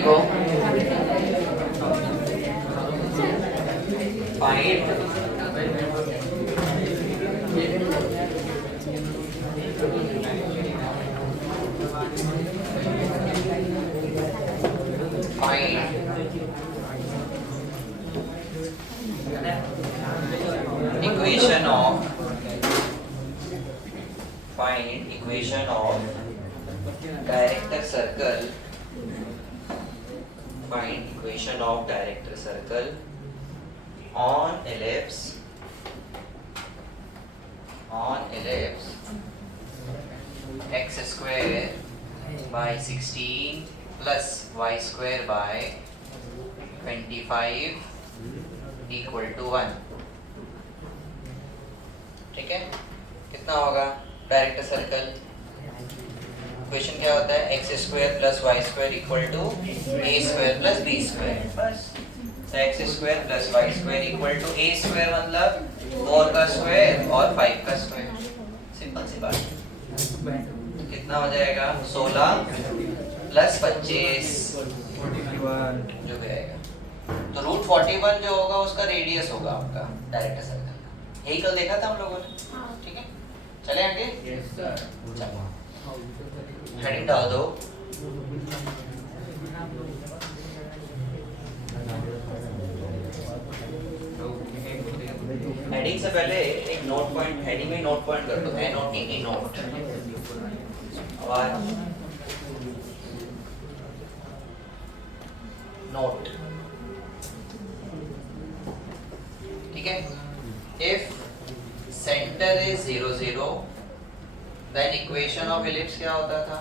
देखो find equation of director circle. Find equation of director circle on ellipse x square by 16 plus y square by 25 equal to 1. ठीक है, कितना होगा director circle? Equation क्या होता है? X square plus Y square equal to A square plus B square. बस X square plus Y square equal to A square मतलब 4 का स्क्वायर और 5 का स्क्वायर. सिंपल सी बात. कितना हो जाएगा? 16 प्लस 25 जो भी आएगा. तो रूट 41 जो होगा उसका रेडियस होगा आपका डायरेक्टर सर्कल का. यही कल देखा था हम लोगों ने. ठीक है, चले आगे. Yes sir. चलो हेडिंग डाल दो. हेडिंग से पहले एक नोट पॉइंट, हेडिंग में नोट पॉइंट कर दो. NOTE note. और नोट. ठीक है. If centre is 0 0 then equation of ellipse क्या होता था?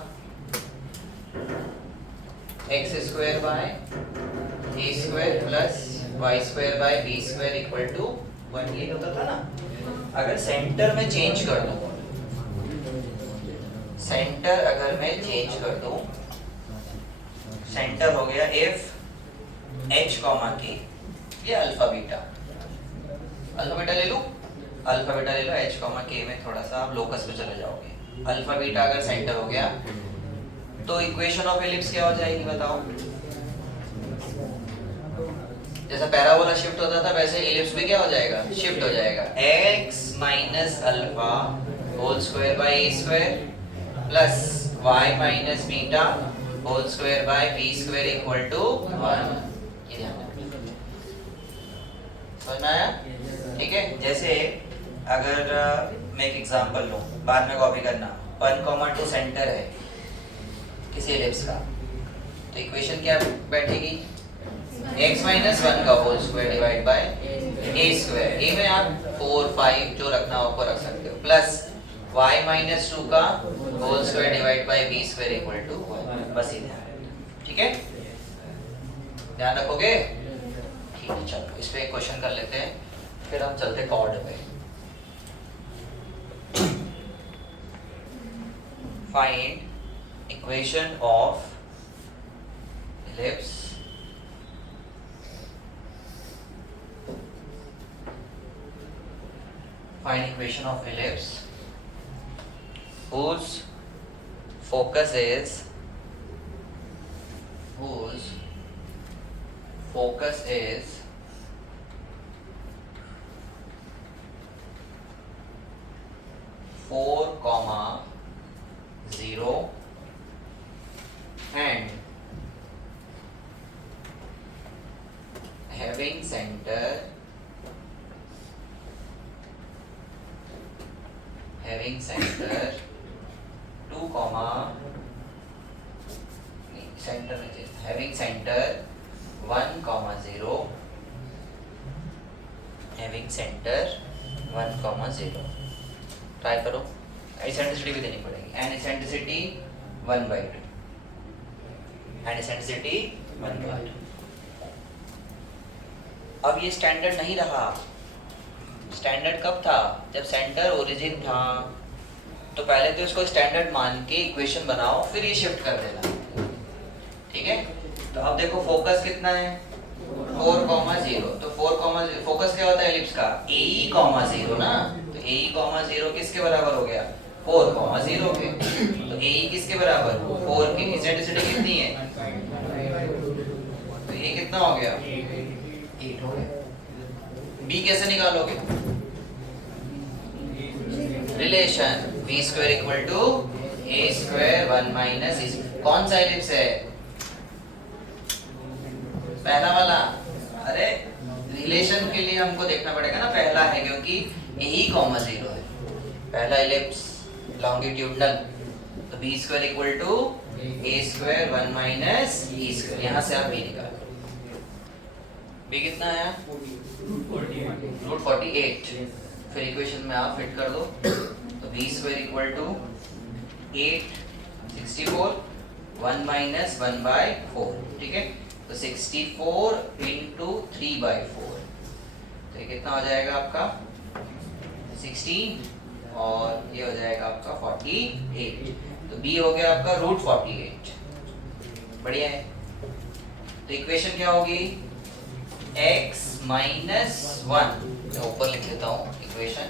X square by A square plus Y square by b square equal to 1. ये होता था ना. अगर सेंटर में चेंज कर दूं, सेंटर अगर मैं चेंज कर दूं, सेंटर हो गया इफ h कॉमा के, ये अल्फा बीटा. अल्फा बीटा ले लूं, अल्फा बीटा ले लो. h कॉमा के में थोड़ा सा आप लोकस पे चले जाओगे. अल्फा बीटा अगर सेंटर हो गया तो इक्वेशन ऑफ एलिप्स क्या हो जाएगी बताओ? जैसा पैराबोला शिफ्ट होता था वैसे एलिप्स भी क्या हो जाएगा? शिफ्ट हो जाएगा. x minus alpha whole square by A square plus y minus beta whole square by b square equal to 1. ये ध्यान रखना. समझ में आया? ठीक है. जैसे अगर मैं एक एग्जांपल लूं, बाद में कॉपी करना. 1,2 सेंटर है किसी एलिप्स का, तो इक्वेशन क्या बैठेगी? x माइनस 1 का whole square divide by A square. A में आप 4 5 जो रखना हो आपको रख सकते हो, प्लस y माइनस 2 का whole square divide by b square equal to 1. बस ये ध्यान. ठीक है, ध्यान रखोगे? ठीक है. चलो इस पे एक क्वेश्चन कर लेते हैं, फिर हम चलते कॉर्ड पे. Find equation of ellipse whose focus is four comma 0 and having center 2 comma center में having center 1 comma 0 ट्राई करो. एसेंट्रिसिटी भी देनी पड़ेगी. And eccentricity 1/2. अब ये स्टैंडर्ड नहीं रहा. स्टैंडर्ड कब था? जब सेंटर ओरिजिन था. तो पहले तो इसको स्टैंडर्ड मान के इक्वेशन बनाओ, फिर ये शिफ्ट कर देना. ठीक है. तो अब देखो फोकस कितना है? 4,0. तो 4, फोकस क्या होता है एलिप्स का? AE,0 ना. तो AE,0 किसके बराबर हो गया? 4,0 के. तो AE किसके बराबर? 4 के. एसेंट्रिसिटी कितनी है? कितना हो गया 8 हो गया। बी कैसे निकालोगे? Relation B square equal to A square 1 minus A. कौन सा एलिप्स है? पहला वाला। अरे रिलेशन के लिए हमको देखना पड़ेगा ना, पहला है क्योंकि ए ही कॉमा 0 है, पहला एलिप्स लॉन्गिट्यूडनल। तो b square equal to A square 1 minus e square. यहाँ से आप बी निकालो। बी कितना आया? रूट 48। फिर इक्वेशन में आप फिट कर दो। तो b square equal to 8 64 1 minus 1/4। ठीक है, तो 64 इंटू 3/4। तो ये कितना हो जाएगा आपका 16 और ये हो जाएगा आपका 48। तो बी हो गया आपका रूट 48। बढ़िया है। तो इक्वेशन क्या होगी? x minus 1। मैं ऊपर लिख लेता हूँ इक्वेशन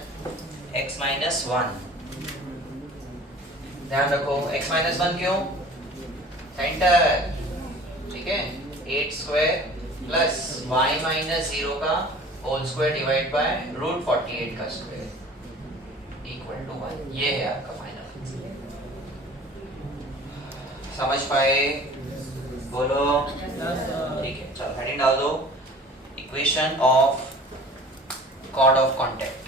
x माइनस 1। ध्यान रखो x माइनस 1 क्यों? सेंटर। ठीक है, 8 स्क्वायर प्लस y माइनस 0 का whole square divide by root 48 का स्क्वायर इक्वल टू 1। ये है आपका फाइनल आंसर। समझ पाए? बोलो। ठीक है, चलो हेडिंग डाल दो। Equation of chord of contact.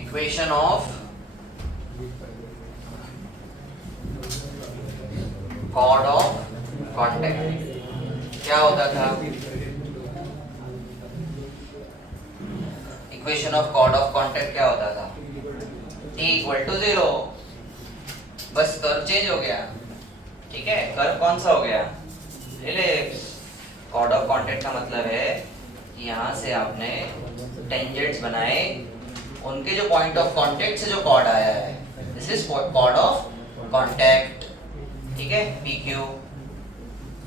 Equation of chord of contact क्या होता था? Equation of chord of contact क्या होता था? t equal to 0। बस कर्व चेंज हो गया। ठीक है, कर्व कौन सा हो गया? एलिप्स। कॉर्ड ऑफ कॉन्टैक्ट का मतलब है कि यहाँ से आपने टेंजेंट्स बनाए, उनके जो पॉइंट ऑफ कांटेक्ट से जो कॉर्ड आया है, this is chord of contact. ठीक है, PQ।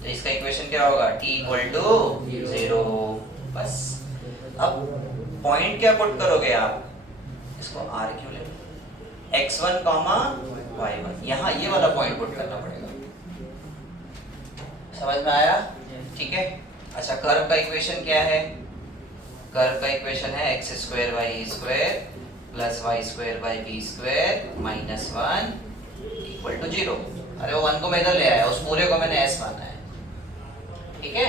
तो इसका इक्वेशन क्या होगा? t equal to 0। बस अब पॉइंट क्या पुट करोगे आप? इसको R क्यों ले? x1, y1। यहाँ ये वाला पॉइंट पुट करना पड़ेगा। समझ में आया? ठीक है। अच्छा, कर्व का इक्वेशन क्या है? कर्व का इक्वेशन है x square y square plus y square by b square minus 1 equal to 0। अरे वो 1 को मैं इधर ले आया, उस पूरे को मैंने s माना है। ठीक है,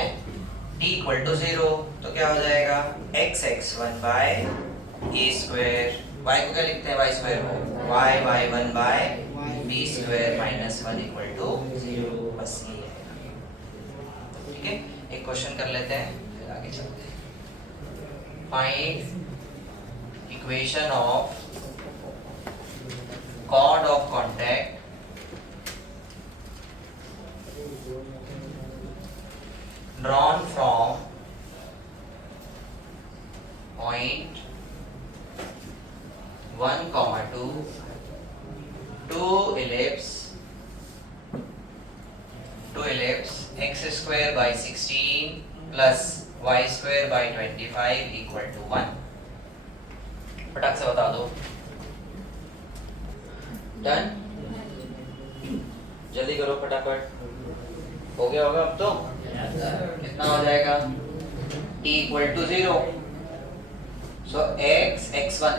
t इक्वल टू 0। तो क्या हो जाएगा? x(x1) bye a square, y को क्या लिखते हैं? y स्क्वायर को y(y1) by b square minus 1 equal to 0। बस ये है। ठीक है, एक क्वेश्चन कर लेते हैं फिर आगे चलते हैं। Find equation of chord of contact drawn from point 1, 2 to ellipse x square by 16 plus y square by 25 equal to 1। फटाक से बता दो। डन? जल्दी करो फटाफट। हो गया होगा अब तो? कितना हो जाएगा? t equal to 0। So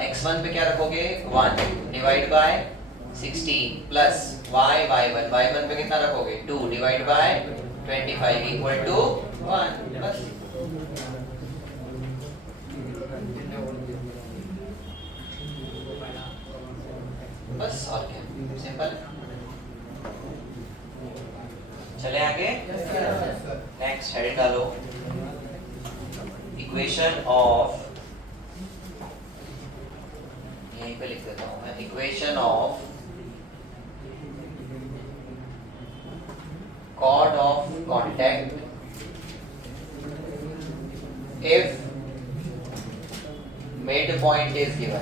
x1 पे क्या रखोगे? 1 डिवाइड बाय 16 प्लस y1 पे कितना रखोगे? 2 डिवाइड बाय 25 इक्वल टू 1। बस बस और क्या, सिंपल। चले आगे। नेक्स्ट हेडिंग डालो। इक्वेशन ऑफ, यहीं पे लिख देता हूं मैं, equation of chord of contact। contact if midpoint is given.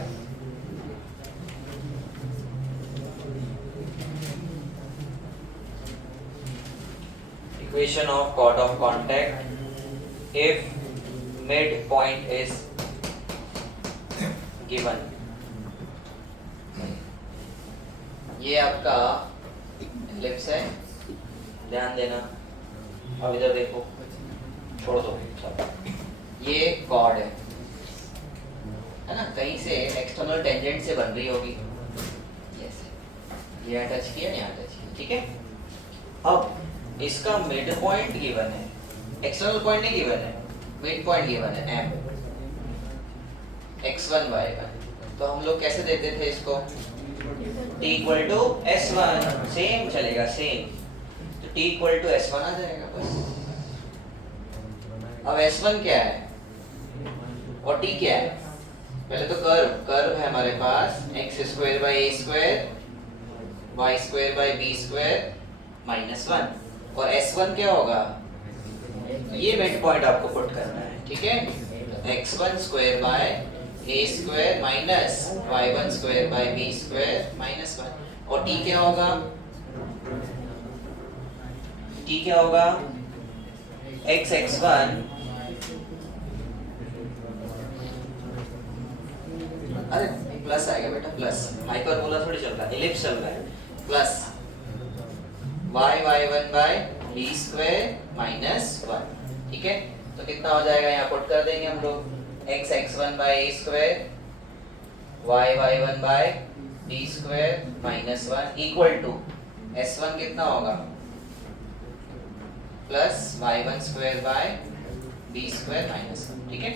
Equation of chord of contact if midpoint is given. ये आपका एलिप्स है, ध्यान देना। अब इधर देखो, छोड़ दो सब। ये कॉर्ड है ना, कहीं से एक्सटर्नल टेंजेंट से बन रही होगी, ये टच किया, यहाँ टच किया, ठीक है। अब इसका मिड पॉइंट गिवन है, एक्सटर्नल पॉइंट नहीं गिवन है, मिड पॉइंट गिवन है m x1 y1। तो हम लोग कैसे देते थे इसको, t equal to s1, same चलेगा, सेम। तो t इक्वल टू s1 आ जाएगा बस। अब s1 क्या है और t क्या है? पहले तो कर्व है हमारे पास x square by a square y square by b square minus 1, और s1 क्या होगा, ये मिड पॉइंट आपको पुट करना है, ठीक है। x1 square by a square minus y1 square by b square minus 1, और t क्या होगा, x1 अरे प्लस आएगा बेटा, प्लस हाइपरबोला थोड़ी चल रहा है, एलिप्स चल रहा है, plus y1 by b square minus 1, ठीक है। तो कितना हो जाएगा, यहाँ पुट कर देंगे हम लोग, x1 by a square y1 by b square minus 1 equal to s1 कितना होगा, plus y1 square by b square minus 1, ठीक है।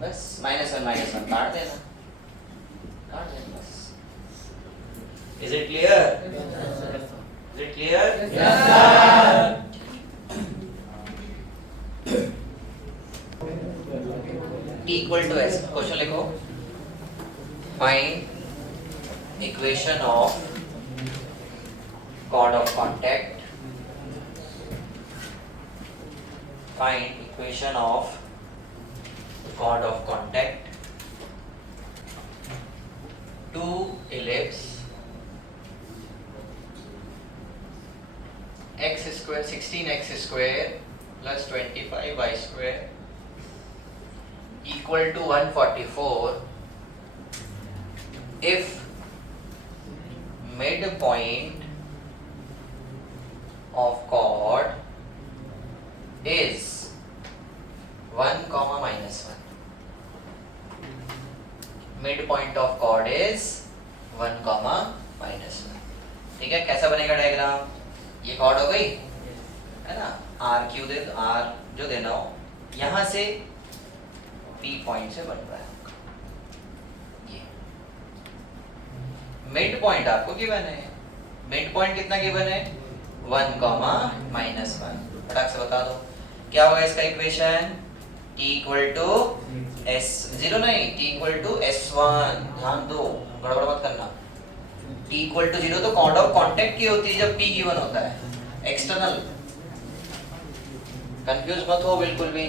बस माइनस 1 काट देना, बस। Is it clear? Is it clear? Yes, sir. T equal to S. Question लिखो, find equation of chord of contact. Find equation of chord of contact. Two ellipse x square 16x square plus 25y square equal to 144 if midpoint of chord is 1, minus 1. Midpoint of chord is 1, minus 1. ठीक है, कैसा बनेगा diagram, ये chord हो गई है ना, R Q दे, R जो देना हो, यहां से P पॉइंट से बन रहा है ये मिड पॉइंट आपको गिवन है। मिड पॉइंट कितना गिवन है, 1, माइनस 1। फटाक से बता दो क्या होगा इसका equation, t equal to s 0 नहीं, t इक्वल टू s1, ध्यान दो गड़बड़ मत करना। t इक्वल टू 0 तो कॉर्ड ऑफ कांटेक्ट की होती है जब p गिवन होता है, एक्सटर्नल, कंफ्यूज मत हो बिल्कुल भी।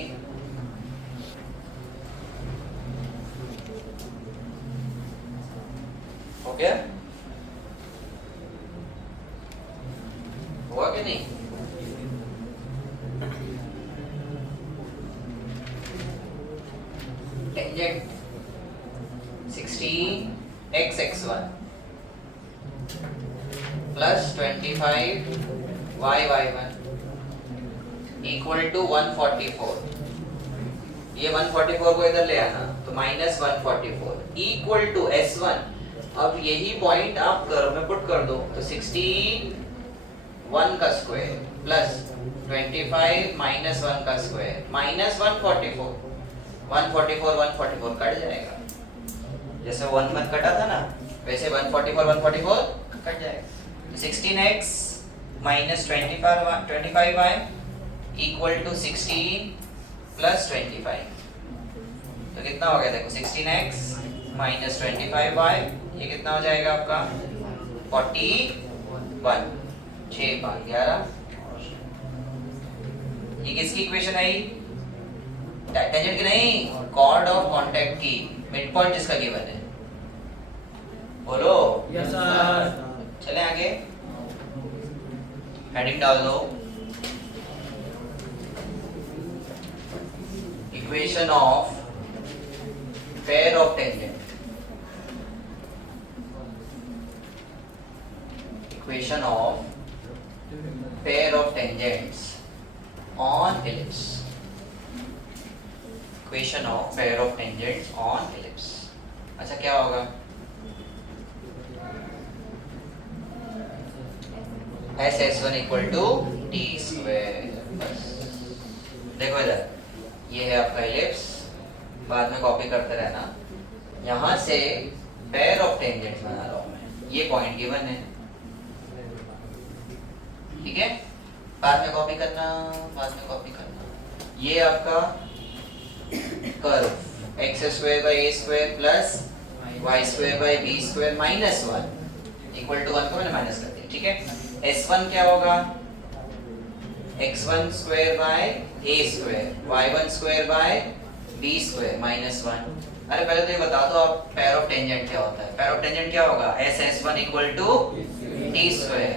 हो गया, हुआ कि नहीं? Tangent 16x(x1) plus 25y(y1) equal to 144। ये 144 को इधर ले आना, तो माइनस 144 इक्वल टू s1। अब यही पॉइंट आप कर्व में पुट कर दो, तो 16 1 का स्क्वायर प्लस 25 माइनस 1 का स्क्वायर माइनस 144 कट जाएगा, जैसे 1 कटा था ना वैसे 144 कट जाएगा। 16x minus 25y equal to 16 plus 25, तो कितना हो गया देखो, 16x माइनस 25y, ये कितना हो जाएगा आपका 41, 6 5 11, ये किसकी इक्वेशन आई? टेंजेंट की नहीं, कॉर्ड ऑफ कांटेक्ट की। मिड पॉइंट जिसका गिवन है, बोलो। Yes sir. चले आगे, हेडिंग डाल दो, equation of pair of tangent. Equation of pair of tangents on ellipse। Equation of pair of tangents on ellipse। अच्छा क्या होगा? SS1 equal to T square. बस देखो इधर, ये है आपका एलिप्स, बाद में कॉपी करते रहना। यहाँ से पेयर ऑफ टेंजेंट्स बना रहा हूँ मैं, ये पॉइंट गिवन है, ठीक है। बाद में कॉपी करना, बाद में कॉपी करना। ये आपका curve x square by a square plus Y square by b square minus 1 equal to 1 को मैंने माइनस कर दिया, ठीक है। S1 क्या होगा? x1 square by a square, y1 square by b square minus 1। अरे पहले तो ये बता दो आप, पेयर ऑफ टेंजेंट क्या होता है? पेयर ऑफ टेंजेंट क्या होगा? SS1 equal to T square.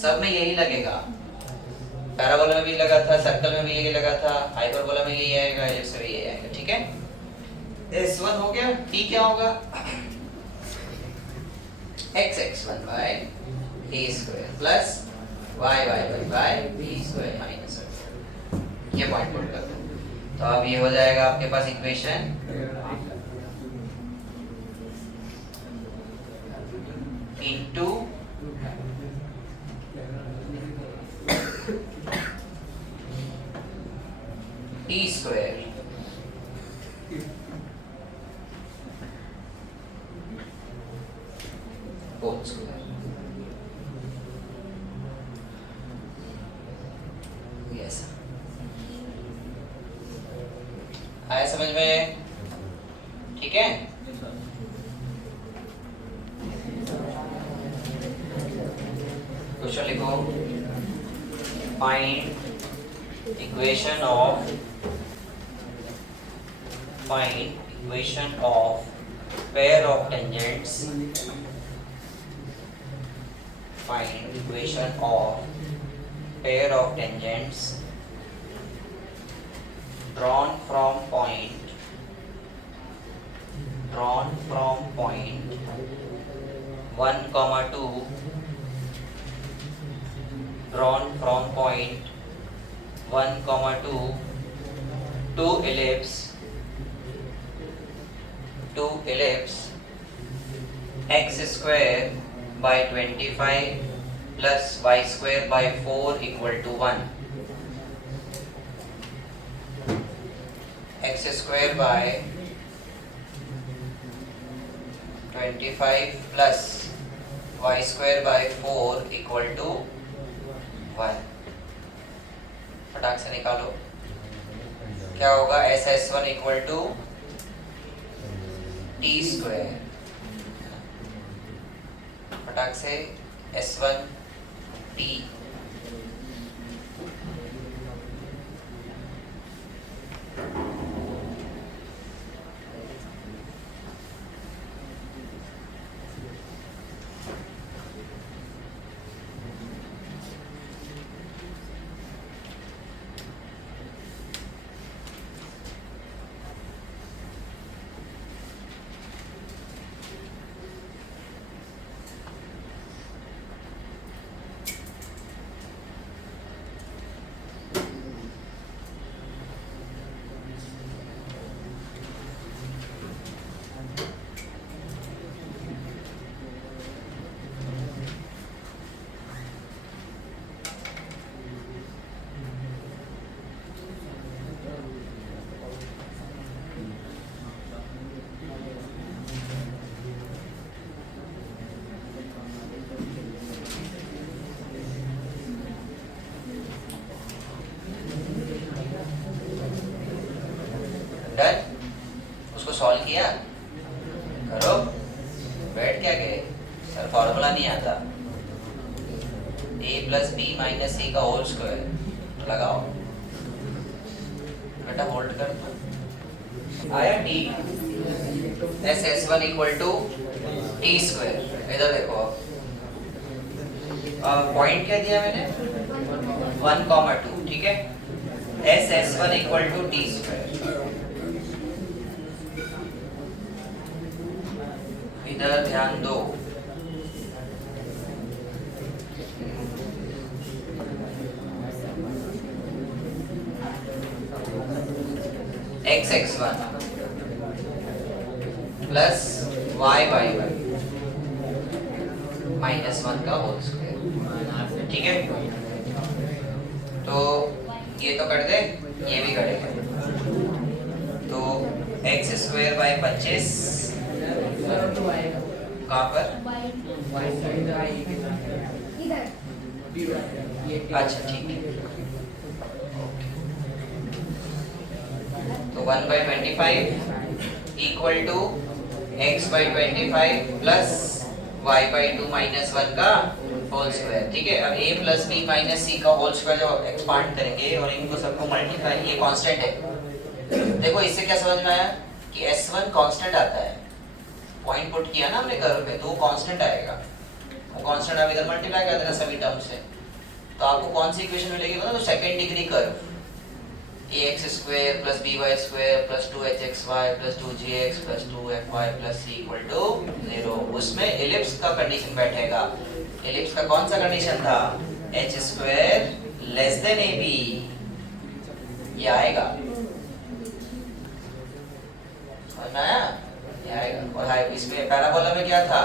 सब में यही लगेगा, पैराबोला में भी लगा था, सर्कल में भी यही लगा था, हाइपरबोला में यही आएगा, एलिप्स में भी यही आएगा, ठीक है। S1 हो गया, t क्या होगा? x1 by a square plus y b square minus 1। ये पॉइंट पुट कर दो, तो अब ये हो जाएगा आपके पास equation into T square whole square. Yes, आया समझ में? ठीक है। क्वेश्चन लिखो, find equation of pair of tangents, find equation of pair of tangents drawn from point 1, 2, drawn from point 1, 2 to ellipse x square by 25 plus y square by 4 equal to 1। x square by 25 plus y square by 4 equal to 1। फटाक से निकालो, क्या होगा? SS1 equal to T square, फटाक से S1 t done. उसको solve किया करो, बैठ क्या गए? सर फॉर्मूला नहीं आता, a plus b minus c का होल स्क्वायर लगाओ, बेटा होल्ड कर आया T S S one equal to T square. इधर देखो अब पॉइंट क्या दिया मैंने 1,2 ठीक है। S S one equal to T square. इधर ध्यान दो x x one plus y y y -1 का होल स्क्वायर ठीक है। तो ये तो कट गए, ये भी कटेगा। तो एक्स स्क्वायर बाई 25 कहाँ पर? अच्छा ठीक है। तो 1/25 equal to x/25 plus y/2 -1 का होल स्क्वायर ठीक है। अब a plus b minus c का होल स्क्वायर जब एक्सपांड करेंगे और इनको सबको मल्टीप्लाई, ये कांस्टेंट है। देखो इससे क्या समझ में आया कि s1 कांस्टेंट आता है। पॉइंट पुट किया ना हमने कर्व पे, तो वो कांस्टेंट आएगा। वो कांस्टेंट आप इधर मल्टीप्लाई कर देना सभी टर्म से, तो आपको कौन सी इक्वेशन मिलेगी पता? तो second degree curve ax square plus by square plus 2hxy plus 2gx plus 2fy plus c equal to 0। उसमें एलिप्स का कंडीशन बैठेगा। एलिप्स का कौन सा कंडीशन था? h square less than ab, ये आएगा और ना ये आएगा। और हाई इसमें पैराबोला में क्या था?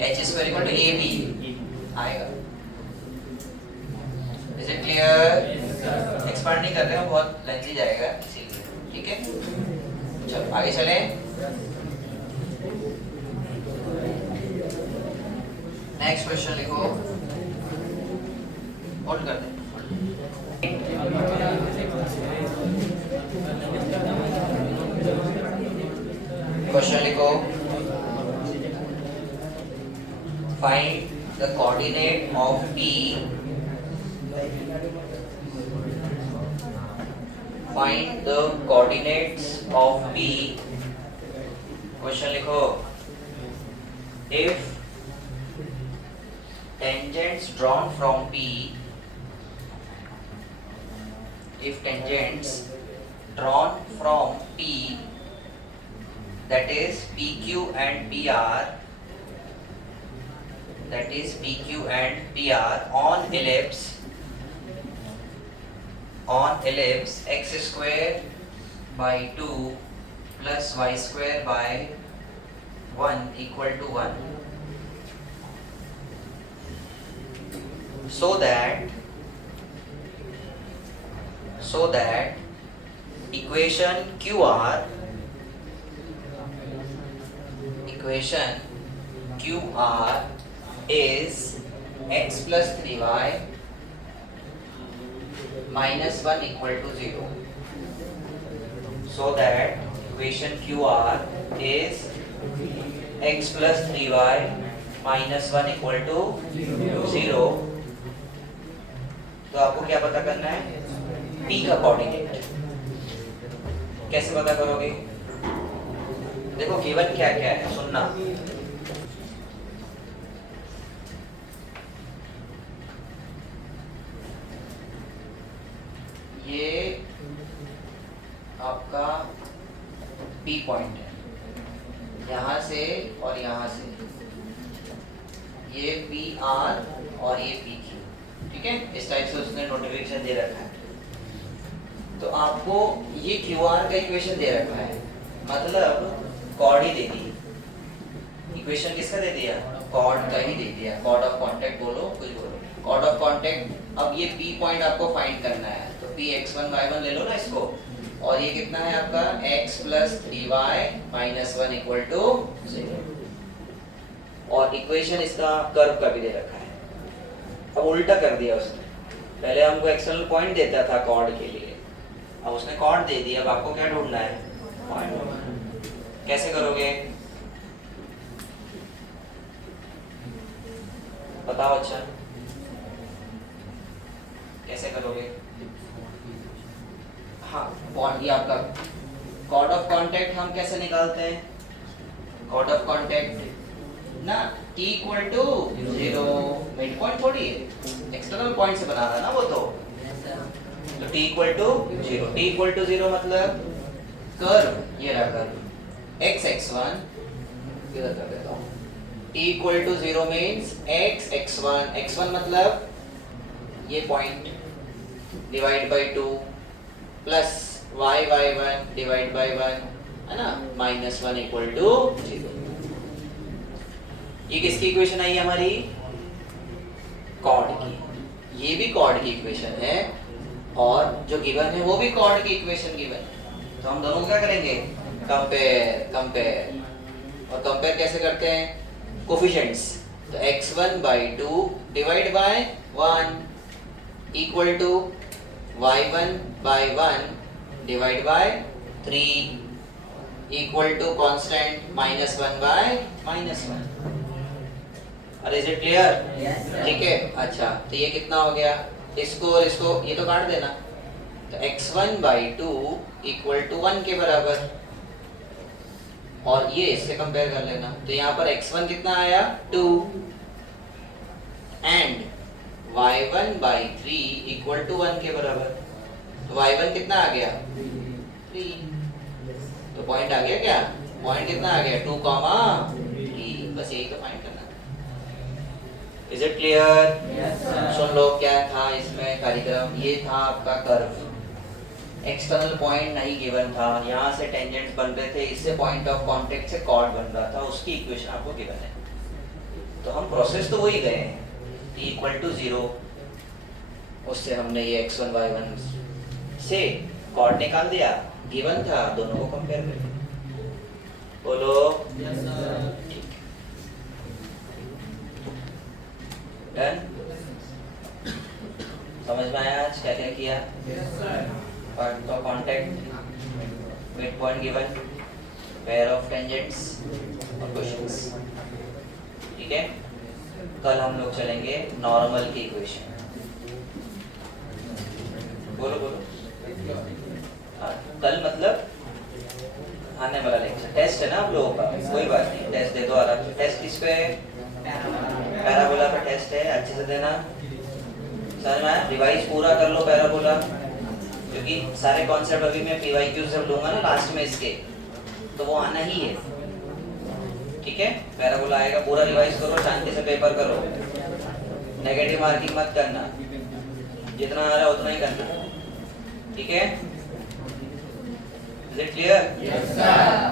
h square equal to ab आएगा। Is it clear? एक्सपांड नहीं कर रहे हैं, बहुत लेंथी जाएगा इसीलिए ठीक है। चलो आगे चलें। नेक्स्ट क्वेश्चन लिखो, होल्ड कर दे। क्वेश्चन लिखो, find the coordinate of P, find the coordinates of P। Question लिखो, if tangents drawn from P, if tangents drawn from P, that is PQ and PR, that is PQ and PR on ellipse x square by 2 plus y square by 1 equal to 1, so that equation QR is x plus 3y -1 equal to 0, so that equation QR is x plus 3y -1 equal to 0। तो आपको क्या पता करना है? P का coordinate. कैसे पता करोगे? देखो गिवन क्या क्या है, सुनना। ये आपका P पॉइंट है, यहाँ से और यहाँ से ये PR और ये PQ ठीक है। इस टाइप से उसने नोटिफिकेशन दे रखा है। तो आपको ये QR का इक्वेशन दे रखा है, मतलब कॉर्ड ही दे दी। इक्वेशन किसका दे दिया? कॉर्ड का ही दे दिया। कॉर्ड ऑफ कांटेक्ट बोलो, कुछ बोलो, कॉर्ड ऑफ कांटेक्ट। अब ये P पॉइंट आपको फाइंड करना है, तो P x1 y1 ले लो ना इसको, और ये कितना है आपका x plus 3y -1 equal to 0। और इक्वेशन इसका कर्व का भी दे रखा है। अब उल्टा कर दिया उसने, पहले हमको एक्सटर्नल पॉइंट देता था कॉर्ड के लिए, अब उसने कॉर्ड दे दिया। अब आपको क्या ढूंढना है? पॉइंट ढूंढना है। कैसे करोगे बताओ? अच्छा कैसे करोगे? हाँ ये आपका कॉर्ड ऑफ कांटेक्ट हम कैसे निकालते हैं? कॉर्ड ऑफ कांटेक्ट ना t equal to 0, mid point थोड़ी है, एक्सटर्नल पॉइंट से बना रहा है ना वो तो t equal to 0, t equal to 0 मतलब कर्व, ये रहा कर्व x x1 किधर कर देता हूँ, t equal to 0 means x x1, x1 मतलब ये point divide by 2 plus y y1 divide by 1 है ना, -1 इक्वल टू 0। ये किसकी इक्वेशन आई हमारी? कॉर्ड की। ये भी कॉर्ड की इक्वेशन है और जो गिवन है वो भी कॉर्ड की इक्वेशन गिवन है। तो हम दोनों को क्या करेंगे? कंपेयर। और कंपेयर कैसे करते हैं? कोफिशिएंट्स। तो x1 by 2 divide by 1 equal to y1 by 1 divide by 3 equal to constant -1 by -1। अरे इज इट क्लियर? ठीक है। अच्छा तो ये कितना हो गया? इसको और इसको ये तो काट देना, तो x1 बाई 2 इक्वल टू 1 के बराबर, और ये इससे कंपेयर कर लेना। तो यहाँ पर x1 कितना आया? 2 and y1 by 3 equal to 1 के बराबर, तो y1 कितना आ गया? 3। तो पॉइंट आ गया क्या? पॉइंट कितना आ गया? 2, 3। बस यही तो फाइंड करना। Is it clear? सुन लो क्या था इसमें कार्यक्रम। ये था आपका कर्व, एक्सटर्नल पॉइंट नहीं गिवन था, यहाँ से टेंजेंट्स बन रहे थे, इससे पॉइंट ऑफ कांटेक्ट से कॉर्ड बन रहा था, उसकी इक्वेशन आपको गिवन है। तो हम प्रोसेस तो वही गए हैं, t इक्वल टू 0, उससे हमने ये x1 y1 से कॉर्ड निकाल दिया, गिवन था, दोनों को कंपेयर कर दिया। बोलो ठीक। डन? समझ में आया आज क्या क्या किया? Point of contact, mid point given, pair of tangents और क्वेश्चंस। ठीक है। कल हम लोग चलेंगे नॉर्मल की इक्वेशन। बोलो कल मतलब आने वाला लेक्चर। टेस्ट है ना आप लोगों का, कोई बात नहीं, टेस्ट दे दो आराम से। टेस्ट किस पे है? पैराबोला का टेस्ट है, अच्छे से देना। समझ में आया? रिवाइज पूरा कर लो पैराबोला, क्योंकि सारे कॉन्सेप्ट अभी मैं PYQ से लूंगा ना लास्ट में इसके, तो वो आना ही है। ठीक है। पैराबोला आएगा, पूरा रिवाइज करो, शांति से पेपर करो, नेगेटिव मार्किंग मत करना, जितना आ रहा है उतना ही करना। ठीक है? Is it clear? Yes sir.